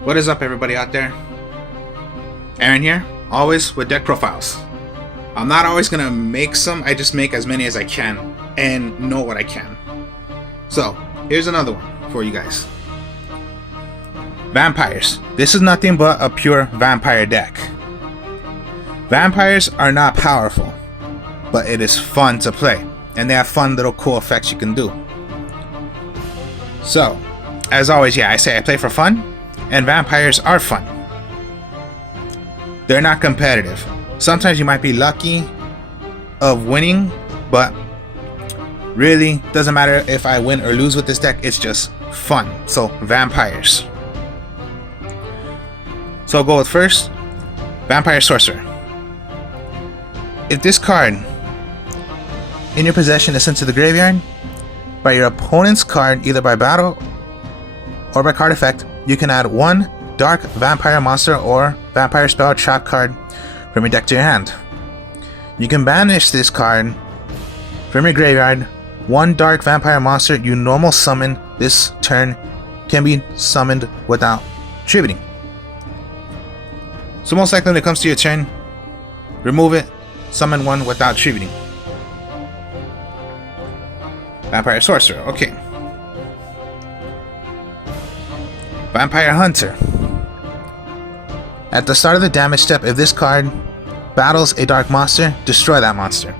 What is up, everybody out there? Aaron here, always with deck profiles. I'm not always gonna make some, I just make as many as I can and know what I can. So, here's another one for you guys. Vampires. This is nothing but a pure vampire deck. Vampires are not powerful, but it is fun to play, and they have fun little cool effects you can do. So, as always, I say I play for fun, and vampires are fun. They're not competitive. Sometimes you might be lucky of winning, but really doesn't matter if I win or lose with this deck, it's just fun. So, vampires. So I'll go with first, Vampire Sorcerer. If this card in your possession is sent to the graveyard by your opponent's card, either by battle or by card effect, you can add one dark vampire monster or vampire spell trap card from your deck to your hand. You can banish this card from your graveyard. One dark vampire monster you normal summon this turn can be summoned without tributing. So most likely when it comes to your turn, remove it, summon one without tributing. Vampire Sorcerer, okay. Vampire Hunter. At the start of the damage step, if this card battles a dark monster, destroy that monster.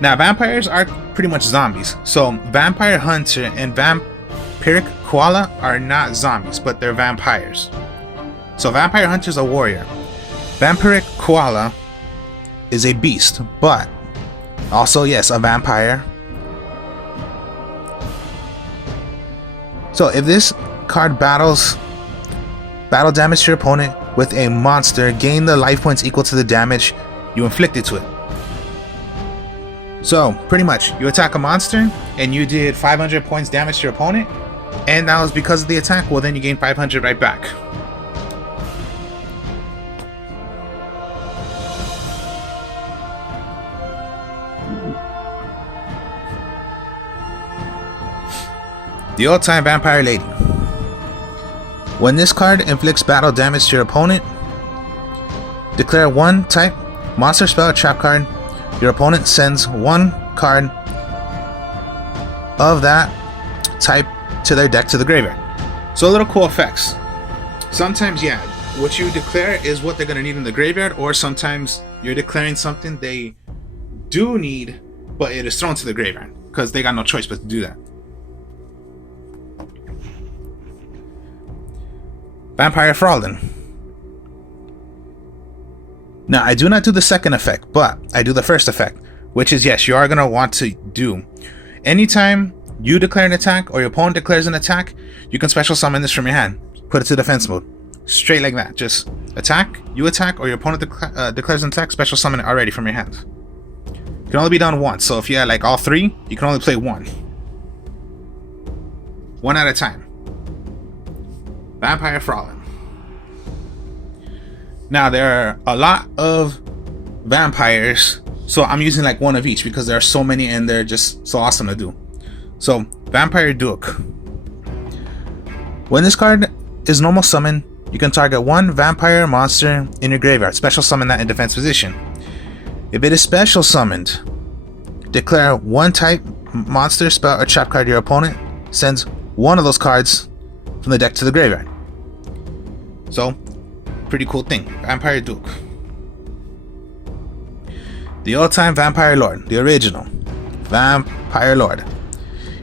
Now, vampires are pretty much zombies, so Vampire Hunter and Vampiric Koala are not zombies, but they're vampires. So Vampire Hunter is a warrior. Vampiric Koala is a beast, but also, yes, a vampire. So if this card battle damage to your opponent with a monster, gain the life points equal to the damage you inflicted to it. So pretty much you attack a monster and you did 500 points damage to your opponent, and that was because of the attack. Well, then you gain 500 right back. The Old-Time Vampire Lady. When this card inflicts battle damage to your opponent, declare one type monster spell trap card. Your opponent sends one card of that type to their deck to the graveyard. So little cool effects. Sometimes, what you declare is what they're going to need in the graveyard, or sometimes you're declaring something they do need, but it is thrown to the graveyard because they got no choice but to do that. Vampire Thraldon. Now, I do not do the second effect, but I do the first effect, which is, yes, you are going to want to do. Anytime you declare an attack or your opponent declares an attack, you can special summon this from your hand. Put it to defense mode. Straight like that. Just attack, you attack, or your opponent declares an attack, special summon it already from your hand. It can only be done once, so if you had like all three, you can only play one. One at a time. Vampire Thraldon. Now, there are a lot of vampires, so I'm using like one of each because there are so many and they're just so awesome to do. So, Vampire Duke. When this card is normal summon, you can target one vampire monster in your graveyard, special summon that in defense position. If it is special summoned, declare one type monster spell or trap card your opponent sends one of those cards from the deck to the graveyard. So, pretty cool thing. Vampire Duke. The Old-Time Vampire Lord, the original Vampire Lord.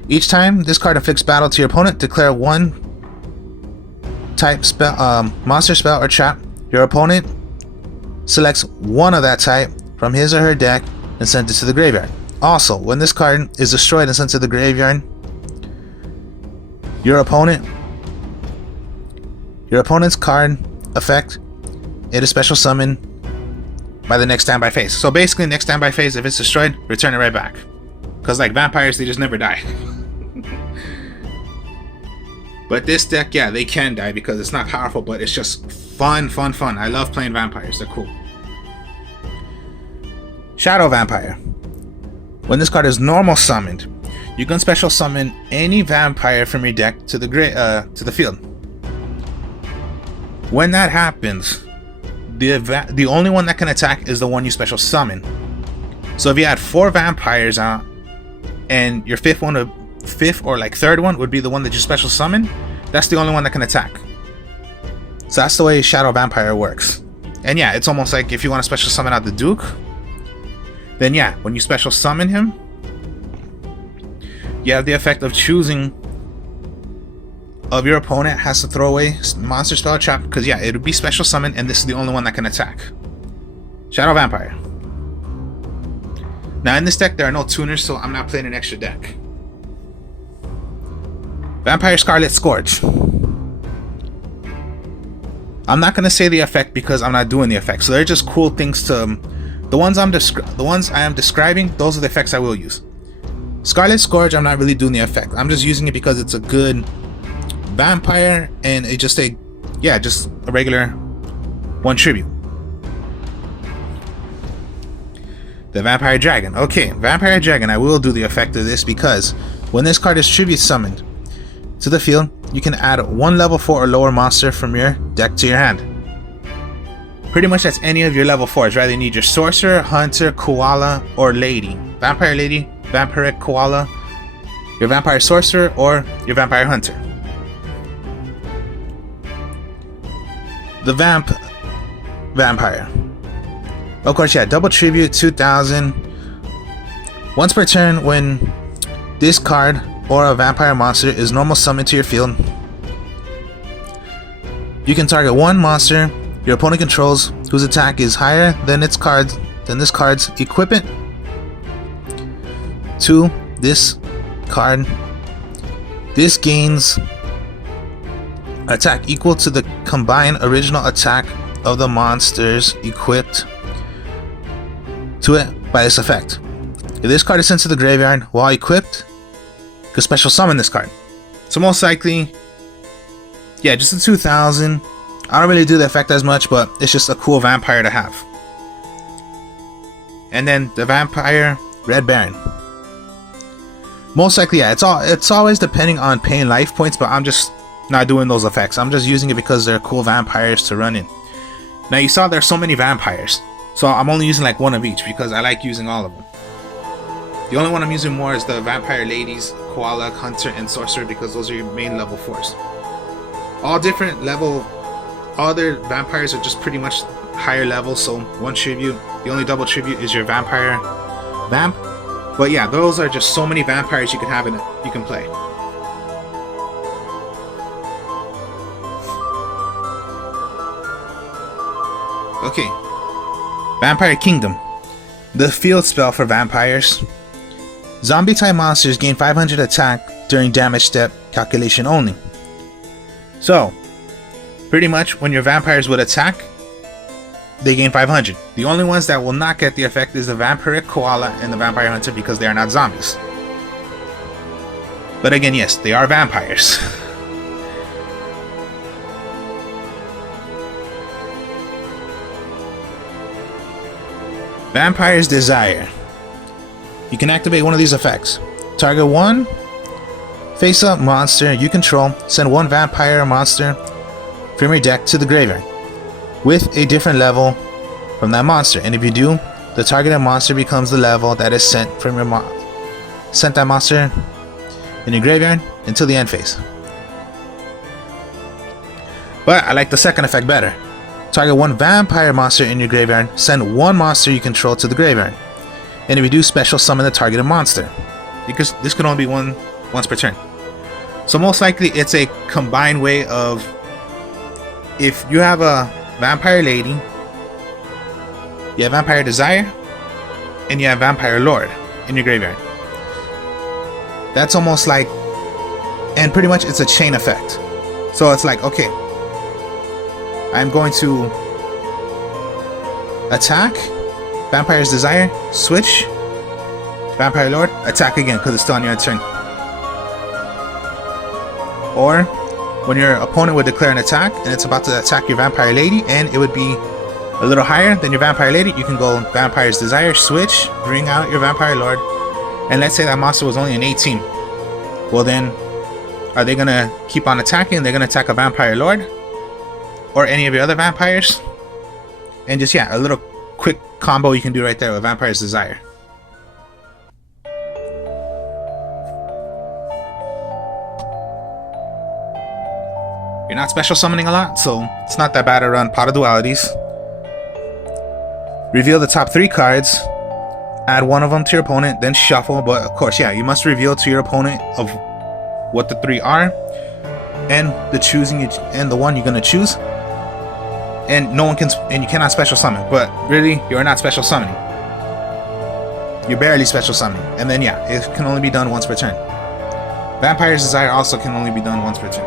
Each time this card inflicts battle to your opponent, declare one type spell, monster spell or trap. Your opponent selects one of that type from his or her deck and sends it to the graveyard. Also, when this card is destroyed and sent to the graveyard, your opponent's card effect, it is special summon by the next standby phase. So basically, next standby phase, if it's destroyed, return it right back. Because like vampires, they just never die. But this deck, they can die because it's not powerful, but it's just fun. I love playing vampires. They're cool. Shadow Vampire. When this card is normal summoned, you can special summon any vampire from your deck to the field. When that happens, the only one that can attack is the one you special summon. So if you had 4 vampires out, and your fifth or like third one would be the one that you special summon, that's the only one that can attack. So that's the way Shadow Vampire works. And yeah, it's almost like if you want to special summon out the Duke, then yeah, when you special summon him, you have the effect of choosing of your opponent has to throw away monster spell or trap, because yeah, it would be special summon, and this is the only one that can attack. Shadow Vampire. Now in this deck there are no tuners, so I'm not playing an extra deck. Vampire Scarlet Scourge. I'm not gonna say the effect because I'm not doing the effect, so they're just cool things to the ones I am describing. Those are the effects I will use. Scarlet Scourge, I'm not really doing the effect. I'm just using it because it's a good vampire, and it just a regular 1 tribute. The Vampire Dragon. Okay, Vampire Dragon, I will do the effect of this because when this card is tribute summoned to the field, you can add 1 level 4 or lower monster from your deck to your hand. Pretty much that's any of your level 4s, right? You need your Sorcerer, Hunter, Koala, or Lady. Vampire Lady, Vampiric Koala, your Vampire Sorcerer, or your Vampire Hunter. The Vampire. Of course, yeah, double tribute, 2000. Once per turn, when this card or a vampire monster is normal summoned to your field, you can target 1 monster your opponent controls whose attack is higher than this card's equipment to this card. This gains attack equal to the combined original attack of the monsters equipped to it by this effect. If this card is sent to the graveyard while equipped, you can special summon this card. So most likely, yeah, just a 2000. I don't really do the effect as much, but it's just a cool vampire to have. And then the Vampire Red Baron. Most likely, yeah, it's always depending on paying life points, but I'm just not doing those effects. I'm just using it because they're cool vampires to run in. Now you saw there's so many vampires, so I'm only using like 1 of each because I like using all of them. The only one I'm using more is the Vampire Ladies, Koala, Hunter, and Sorcerer, because those are your main level 4s. All different level, all their vampires are just pretty much higher level, so 1 tribute. The only double tribute is your Vampire Vamp. But yeah, those are just so many vampires you can have in it, you can play. Okay, Vampire Kingdom. The field spell for vampires. Zombie type monsters gain 500 attack during damage step calculation only. So, pretty much when your vampires would attack, they gain 500. The only ones that will not get the effect is the Vampiric Koala and the Vampire Hunter because they are not zombies. But again, yes, they are vampires. Vampire's Desire. You can activate one of these effects. Target 1 face-up monster you control. Send 1 vampire monster from your deck to the graveyard with a different level from that monster. And if you do, the targeted monster becomes the level that is sent from your sent that monster in your graveyard until the end phase. But I like the second effect better. Target 1 vampire monster in your graveyard. Send 1 monster you control to the graveyard. And if you do, special summon the targeted monster. Because this can only be once per turn. So most likely it's a combined way of, if you have a Vampire Lady, you have Vampire Desire, and you have Vampire Lord in your graveyard. That's almost like, and pretty much it's a chain effect. So it's like, okay, I'm going to attack, Vampire's Desire, switch, Vampire Lord, attack again because it's still on your turn. Or when your opponent would declare an attack and it's about to attack your Vampire Lady and it would be a little higher than your Vampire Lady, you can go Vampire's Desire, switch, bring out your Vampire Lord, and let's say that monster was only an 18. Well then, are they gonna keep on attacking? They're gonna attack a Vampire Lord? or any of your other vampires. And just, yeah, a little quick combo you can do right there with Vampire's Desire. You're not special summoning a lot, so it's not that bad to run Pot of Dualities. Reveal the top 3 cards, add one of them to your opponent, then shuffle. But of course, yeah, you must reveal to your opponent of what the 3 are, and the one you're gonna choose. And no one can, and you cannot special summon. But really, you're not special summoning. You're barely special summoning. And then yeah, it can only be done once per turn. Vampire's Desire also can only be done once per turn.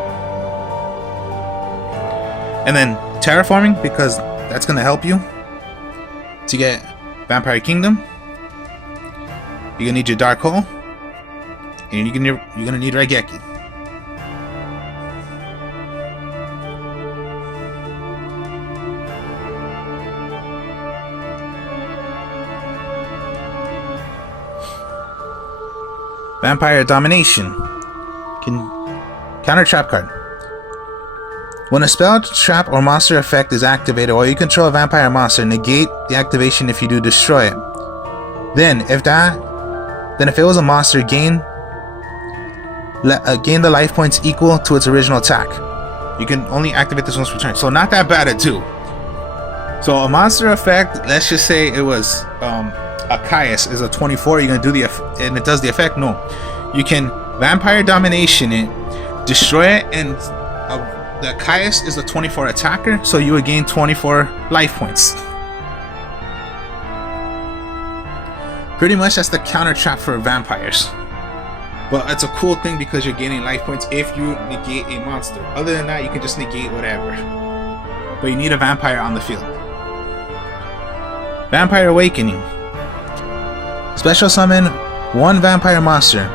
And then terraforming, because that's gonna help you to get Vampire Kingdom. You're gonna need your Dark Hole, and you're gonna need Raigeki. Vampire Domination. Counter trap card. When a spell, trap, or monster effect is activated while you control a vampire monster, negate the activation. If you do, destroy it. Then if it was a monster, gain the life points equal to its original attack. You can only activate this once per turn, so not that bad to do. So a monster effect, let's just say it was a Caius is a 24. You're gonna do and it does the effect. No, you can Vampire Domination it, destroy it, and the Caius is a 24 attacker, so you would gain 24 life points. Pretty much that's the counter trap for vampires. But it's a cool thing because you're gaining life points if you negate a monster. Other than that, you can just negate whatever. But you need a vampire on the field. Vampire Awakening. Special summon one vampire monster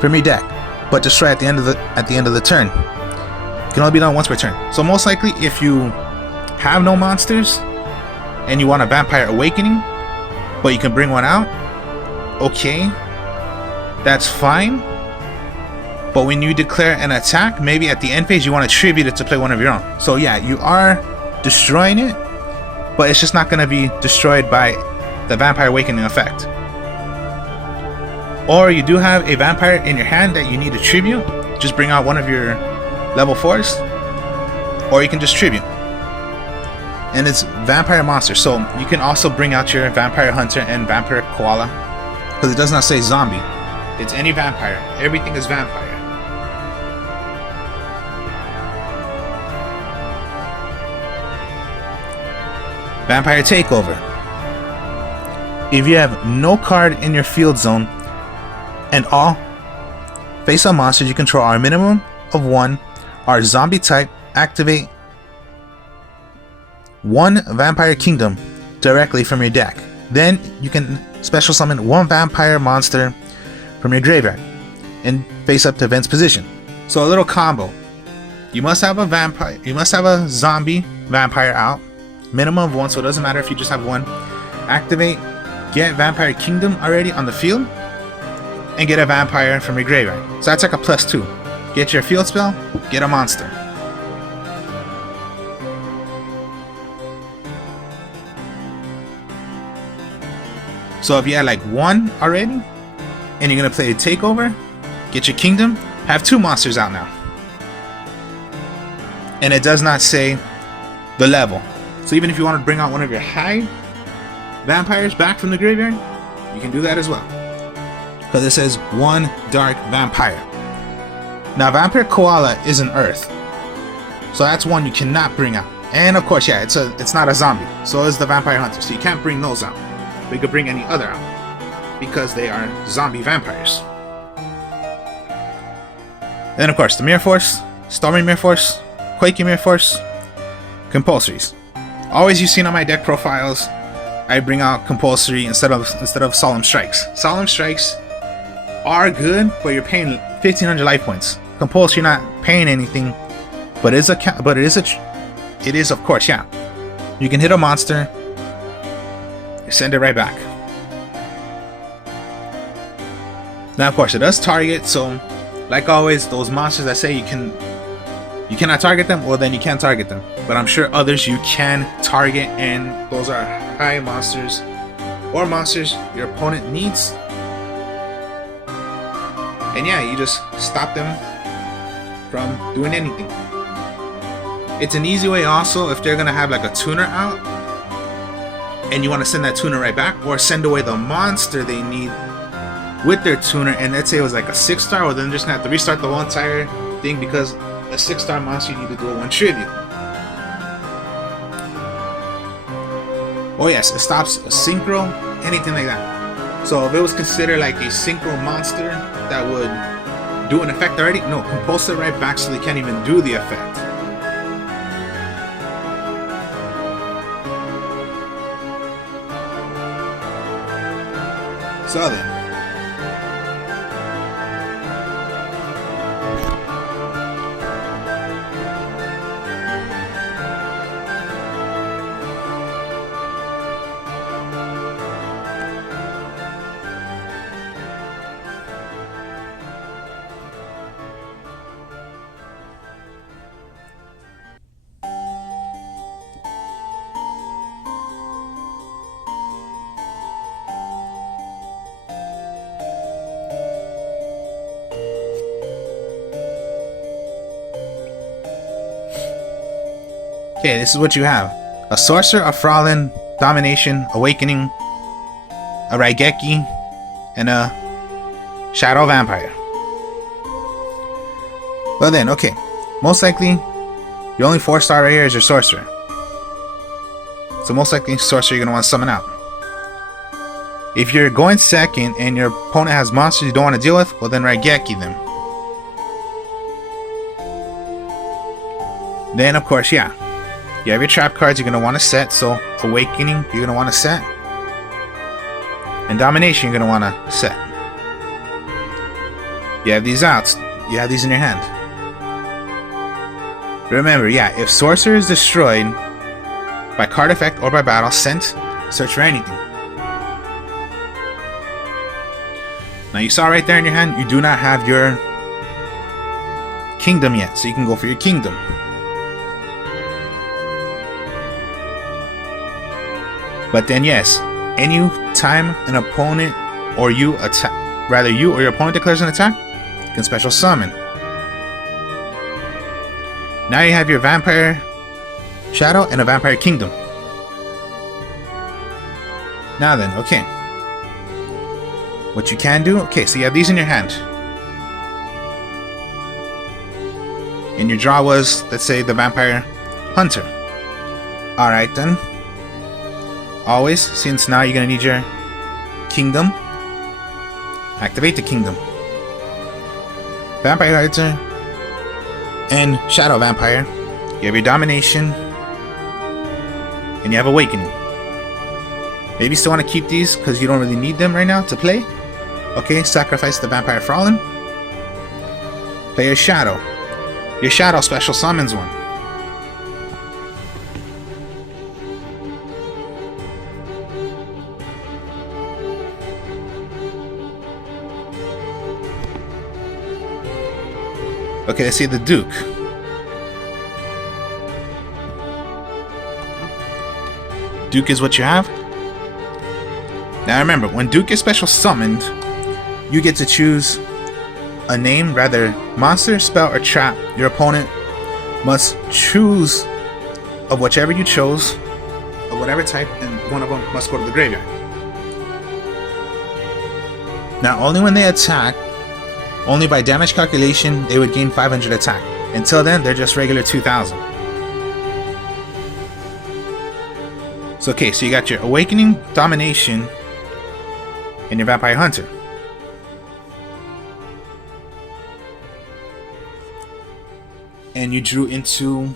from your deck, but destroy at the end of the turn. It can only be done once per turn. So most likely, if you have no monsters and you want a Vampire Awakening, but you can bring one out, okay, that's fine. But when you declare an attack, maybe at the end phase you want to tribute it to play one of your own. So yeah, you are destroying it, but it's just not going to be destroyed by the Vampire Awakening effect. Or you do have a vampire in your hand that you need to tribute, just bring out one of your level 4s, or you can just tribute. And it's vampire monster, so you can also bring out your Vampire Hunter and Vampire Koala, because it does not say zombie. It's any vampire. Everything is vampire. Vampire Takeover. If you have no card in your field zone and all face-up monsters you control are a minimum of 1 are zombie type, activate one Vampire Kingdom directly from your deck. Then you can special summon one vampire monster from your graveyard and face up to Vent's position. So a little combo. You must have a zombie vampire out, minimum of 1, so it doesn't matter if you just have 1. Activate, get Vampire Kingdom already on the field, and get a vampire from your graveyard. So that's like a +2. Get your field spell, get a monster. So if you had like 1 already, and you're gonna play a takeover, get your kingdom, have 2 monsters out now. And it does not say the level. So even if you want to bring out one of your high vampires back from the graveyard, you can do that as well. Because it says 1 dark vampire. Now Vampire Koala is an earth, so that's one you cannot bring out. And of course, yeah, it's not a zombie, so is the Vampire Hunter, so you can't bring those out. But you could bring any other out, because they are zombie vampires. Then of course, the Mirror Force, Stormy Mirror Force, Quaking Mirror Force, compulsories. Always you've seen on my deck profiles, I bring out compulsory instead of Solemn Strikes. Solemn Strikes are good, but you're paying 1,500 life points. Compulsory, you're not paying anything, but it is of course, yeah. You can hit a monster, send it right back. Now of course it does target, so like always, those monsters I say you can You cannot target them? Well, then you can't target them. But I'm sure others you can target, and those are high monsters or monsters your opponent needs. And yeah, you just stop them from doing anything. It's an easy way also if they're gonna have like a tuner out and you want to send that tuner right back, or send away the monster they need with their tuner. And let's say it was like a 6-star, well then they're just gonna have to restart the whole entire thing, because a 6-star monster you need to do a 1 tribute. Oh yes, it stops a synchro, anything like that. So if it was considered like a synchro monster that would do an effect already, no, compulse it right back so they can't even do the effect. So then, okay, this is what you have. A Sorcerer, a Fraulein, Domination, Awakening, a Raigeki, and a Shadow Vampire. Well then, okay. Most likely, your only 4-star right here is your Sorcerer. So most likely, Sorcerer you're going to want to summon out. If you're going second and your opponent has monsters you don't want to deal with, well then Raigeki them. Then of course, yeah. You have your trap cards you're going to want to set, so Awakening you're going to want to set, and Domination you're going to want to set. You have these outs, you have these in your hand. Remember, yeah, if Sorcerer is destroyed by card effect or by battle, sent, search for anything. Now you saw right there in your hand, you do not have your Kingdom yet, so you can go for your Kingdom. But then yes, any time an opponent or you attack, rather you or your opponent declares an attack, you can special summon. Now you have your Vampire Shadow and a Vampire Kingdom. Now then, okay. What you can do, okay, so you have these in your hand. And your draw was, let's say, the Vampire Hunter. Alright then. Always, since now you're going to need your Kingdom, activate the Kingdom. Vampire Hunter and Shadow Vampire. You have your Domination, and you have Awakening. Maybe you still want to keep these because you don't really need them right now to play. Okay, sacrifice the Vampire Fraulein. Play your Shadow. Your Shadow special summons one. Okay, let's see the Duke. Duke is what you have. Now remember, when Duke is special summoned, you get to choose a name, rather monster, spell, or trap. Your opponent must choose of whichever you chose, of whatever type, and one of them must go to the graveyard. Now only when they attack, only by damage calculation, they would gain 500 attack. Until then, they're just regular 2000. So okay, so you got your Awakening, Domination, and your Vampire Hunter. And you drew into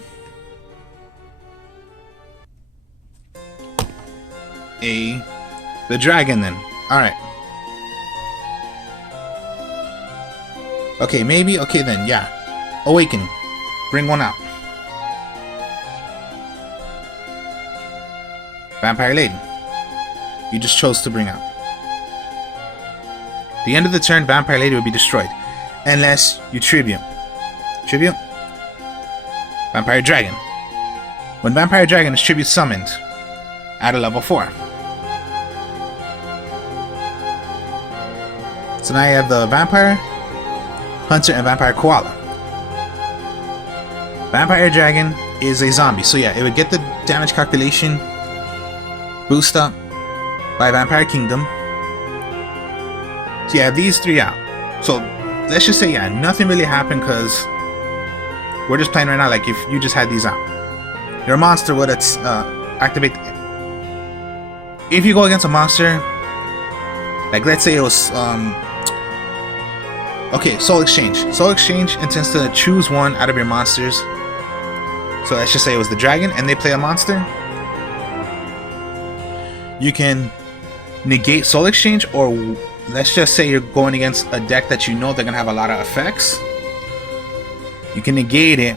the dragon then. Alright. Okay, maybe, okay then, yeah. Awakening. Bring one out. Vampire Lady. You just chose to bring out. The end of the turn, Vampire Lady will be destroyed. Unless you tribute. Tribute? Vampire Dragon. When Vampire Dragon is tribute summoned at a level 4. So now you have the Vampire, Hunter, and Vampire Koala. Vampire Dragon is a zombie, so yeah, it would get the damage calculation boost up by Vampire Kingdom. So yeah, these 3 out. So let's just say, yeah, nothing really happened because we're just playing right now like if you just had these out. Your monster would activate. If you go against a monster, like let's say it was okay, Soul Exchange. Soul Exchange intends to choose one out of your monsters. So let's just say it was the dragon and they play a monster. You can negate Soul Exchange, or let's just say you're going against a deck that you know they're gonna have a lot of effects. You can negate it,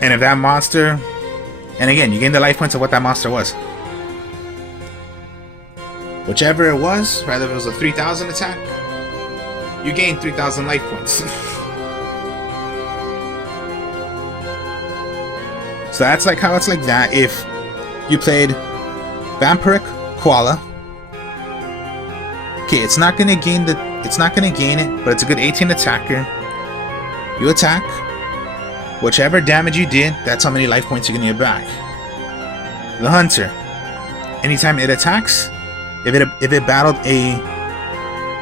and if that monster, and again, you gain the life points of what that monster was. Whichever it was, rather if it was a 3000 attack, you gain 3000 life points. So that's like how it's like that. If you played Vampiric Koala, okay, it's not gonna gain it, but it's a good 18 attacker. You attack, whichever damage you did, that's how many life points you're gonna get back. The Hunter, anytime it attacks, if it battled a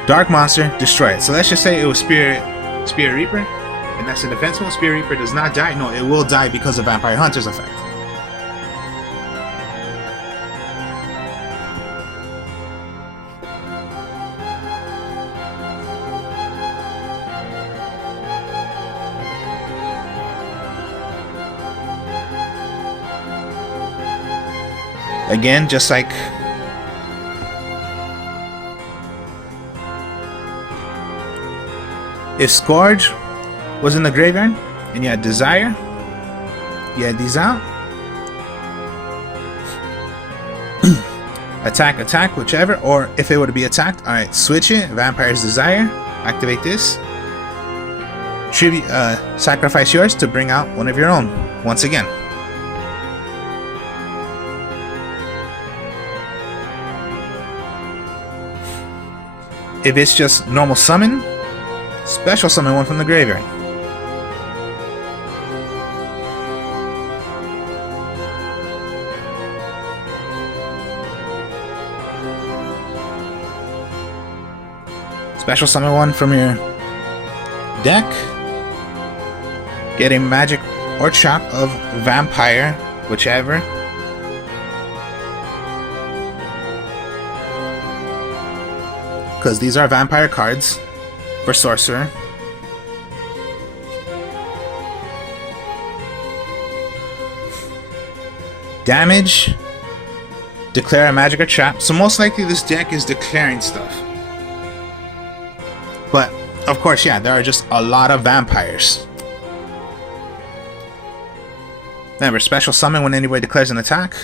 dark monster, destroy it. So let's just say it was Spirit Reaper, and that's a defense mode. Spirit Reaper does not die. No, it will die because of Vampire Hunter's effect. Again, just like if Scourge was in the graveyard and you had Desire, you had these out. attack, whichever, or if it were to be attacked, alright, switch it, Vampire's Desire, activate this. Tribute, sacrifice yours to bring out one of your own, once again. If it's just normal summon, special summon one from the graveyard. Special summon one from your deck. Get a magic or trap of Vampire, whichever. Because these are Vampire cards for Sorcerer. Damage. Declare a magic or trap. So most likely this deck is declaring stuff. But, of course, yeah, there are just a lot of vampires. Remember, special summon when anybody declares an attack.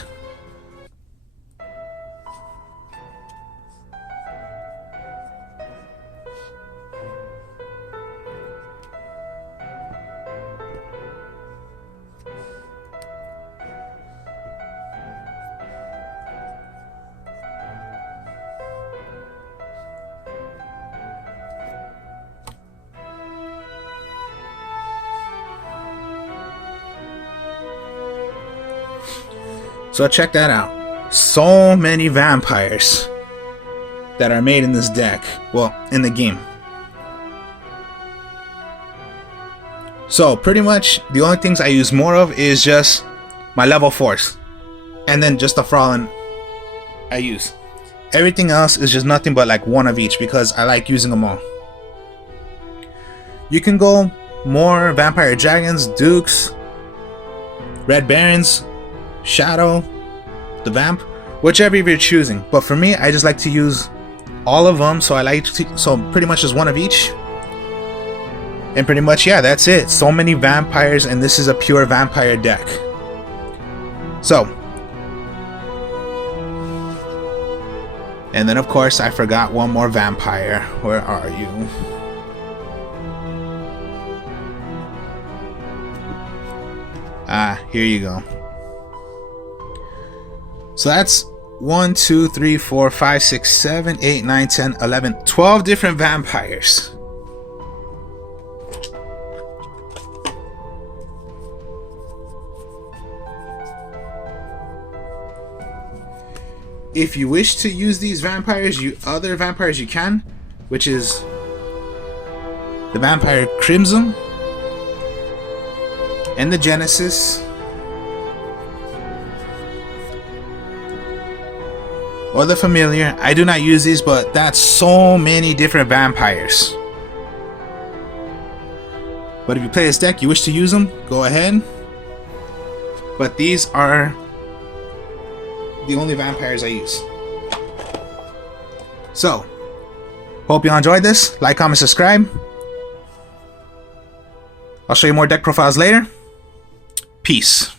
So check that out. So many vampires that are made in this deck. Well, in the game. So pretty much the only things I use more of is just my level 4s. And then just the Frolin I use. Everything else is just nothing but like one of each because I like using them all. You can go more Vampire Dragons, Dukes, Red Barons, Shadow, the Vamp, whichever you're choosing. But for me, I just like to use all of them, so I like to, so pretty much just one of each. And pretty much, yeah, that's it. So many vampires, and this is a pure vampire deck. So, and then of course I forgot one more vampire. Where are you? Here you go. So that's 1, 2, 3, 4, 5, 6, 7, 8, 9, 10, 11, 12 different vampires. If you wish to use these vampires, other vampires you can, which is the Vampire Crimson and the Genesis, or the Familiar. I do not use these, but that's so many different vampires. But if you play this deck, you wish to use them, go ahead. But these are the only vampires I use. So, hope you all enjoyed this. Like, comment, subscribe. I'll show you more deck profiles later. Peace.